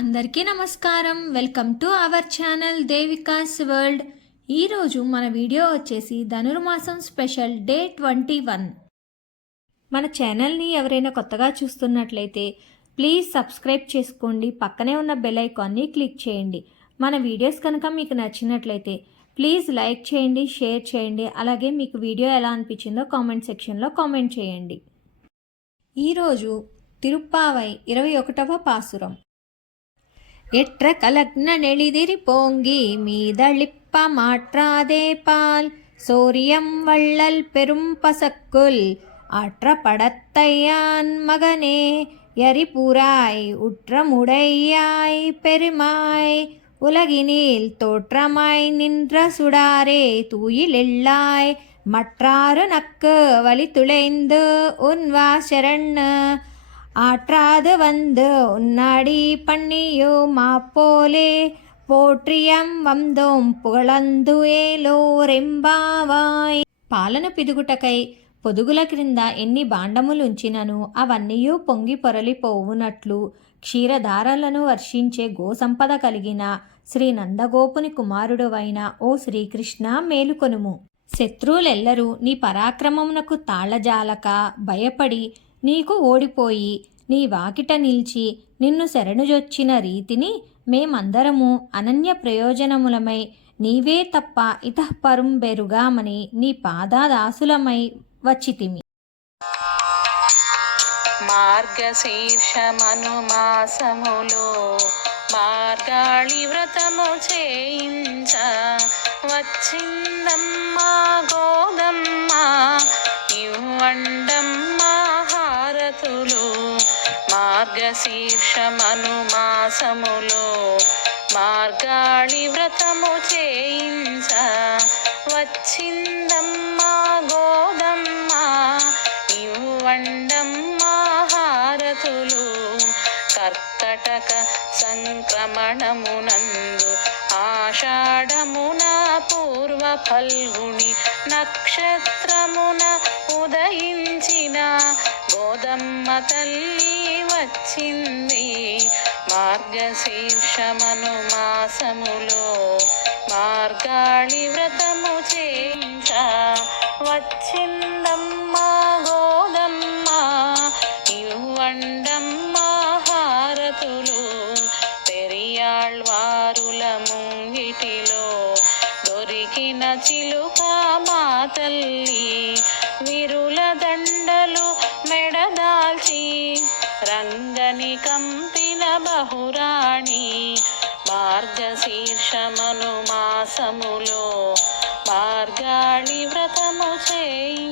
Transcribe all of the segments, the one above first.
అందరికీ నమస్కారం. Welcome to our channel Devika's world. ఈరోజు మన వీడియో వచ్చేసి ధనుర్మాసం స్పెషల్ డే ట్వంటీ వన్. మన ఛానల్ని ఎవరైనా కొత్తగా చూస్తున్నట్లయితే ప్లీజ్ సబ్స్క్రైబ్ చేసుకోండి. పక్కనే ఉన్న బెల్ ఐకాన్ని క్లిక్ చేయండి. మన వీడియోస్ కనుక మీకు నచ్చినట్లయితే ప్లీజ్ లైక్ చేయండి షేర్ చేయండి. అలాగే మీకు వీడియో ఎలా అనిపించిందో కామెంట్ సెక్షన్లో కామెంట్ చేయండి. ఈరోజు తిరుప్పావై ఇరవై ఒకటవ పాసురం எற்ற கலக்ன நெளிதிரி போங்கி மீதளிப்ப மாற்றாதே பால். சோரியம் வள்ளல் பெரும் பசக்குல் ஆற்ற படத்தையான் மகனே எரிபுராய் உற்றமுடையாய் பெருமாய். உலகினில் தோற்றமாய் நின்ற சுடாரே தூயிலெள்ளாய் மற்றாறு நக்கு வழி துளைந்து உன் வாசரண்ணு ஆற்றாது வந்து உன்னாடி பண்ணியோ மாப்போலே పోట్రియం వందోం పుగళందు ఏలోరెంబావాయ్ పాలన పిదుగుటకై పొదుగుల క్రింద ఎన్ని బాండములుంచినను అవన్నీయూ పొంగి పొరలిపోవునట్లు క్షీరధారలను వర్షించే గోసంపద కలిగిన శ్రీ నందగోపుని కుమారుడువైన ఓ శ్రీకృష్ణ మేలుకొనుము శత్రువులెల్లరూ నీ పరాక్రమమునకు తాళజాలక భయపడి నీకు ఓడిపోయి నీ వాకిట నిలిచి నిన్ను శరణుజొచ్చిన రీతిని మేమందరము అనన్య ప్రయోజనములమై నీవే తప్ప ఇతఃపరం బెరుగామని నీ పాదాదాసులమై వచ్చితిమి. మార్గశీర్షమనుమాసములో మార్గాళి వ్రతము చేయించ వచ్చిందమ్మా గోదమ్మ ఇవ్వండం హారతులు మార్గశీర్షమనుమాసములో మార్గాళి వ్రతము చేయించ. వచ్చిందమ్మా గోదమ్మ ఇవ్వండమ్మా హారతులు. కర్కటక సంక్రమణమునందు ఆషాఢమున పూర్వ ఫల్గుణి నక్షత్రమున అమ్మ తల్లి వచ్చింది. మార్గశీర్షమను మాసములో మార్గాళి వ్రతము చేయించ. వచ్చిందమ్మా గోదమ్మ ఇవ్వండమ్మ హారతులు. పెరియాళ్వారుల ముంగిటిలో దొరికిన చిలుక మా తల్లి. విరుల దండ రంగని కంపిన బహురాణి మార్గశీర్షమను మాసములో మార్గాళి వ్రతము చేయి.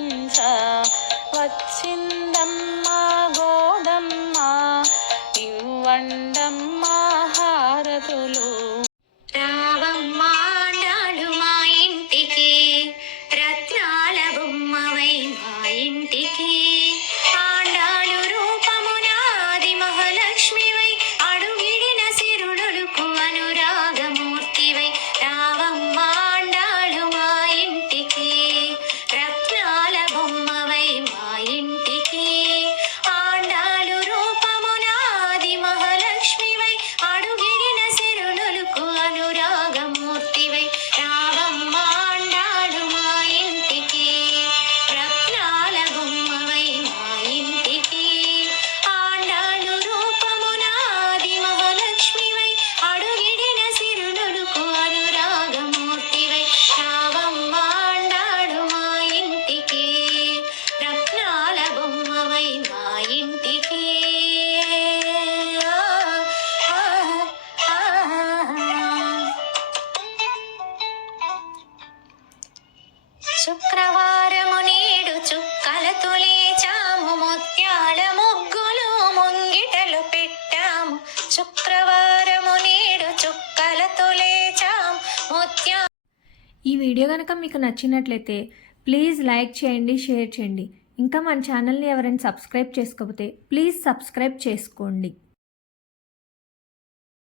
శుక్రవారము నేడు చుక్కలతో లేచాము ముత్యాల ముగ్గులు ముంగిటలు పెట్టాము. శుక్రవారము నేడు చుక్కలతో లేచాము ముత్యా ఈ వీడియో కనుక మీకు నచ్చినట్లయితే ప్లీజ్ లైక్ చేయండి షేర్ చేయండి. ఇంకా మన ఛానల్ని ఎవరైనా సబ్స్క్రైబ్ చేసుకోకపోతే ప్లీజ్ సబ్స్క్రైబ్ చేసుకోండి.